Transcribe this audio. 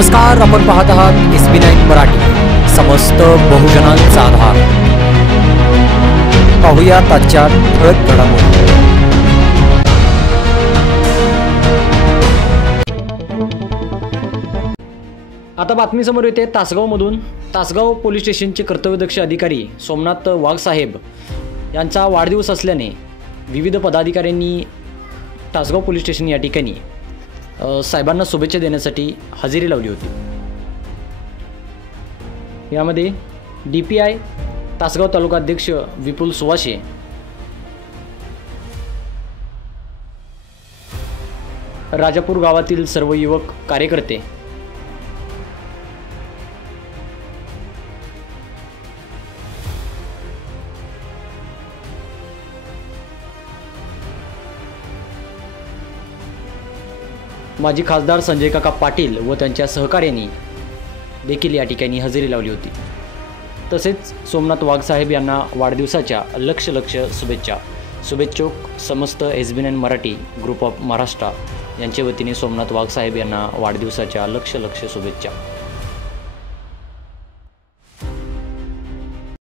नमस्कार, आपण पाहत आहात SB9 मराठी, समस्त बहुजनांचा आधार. पाहूया आजच्या ठळक घडामोडी. आता बातमी समोर येते तासगावमधून. तासगाव पोलीस स्टेशनचे कर्तव्यदक्ष अधिकारी सोमनाथ वाघसाहेब यांचा वाढदिवस असल्याने विविध पदाधिकाऱ्यांनी तासगाव पोलीस स्टेशन या ठिकाणी साहेबांना शुभेच्छा देण्यासाठी हजेरी लावली होती. यामध्ये DPI तासगाव तालुका अध्यक्ष विपुल सुवाशे, राजापूर गावातील सर्व युवक कार्यकर्ते, माजी खासदार संजय काका पाटील व त्यांच्या सहकार्यांनी देखील या ठिकाणी हजेरी लावली होती. तसेच सोमनाथ वाघसाहेब यांना वाढदिवसाच्या लक्ष शुभेच्छा. शुभेच्छुक समस्त SB9 Marathi group of Maharashtra यांच्या वतीने सोमनाथ वाघसाहेब यांना वाढदिवसाच्या लक्ष शुभेच्छा.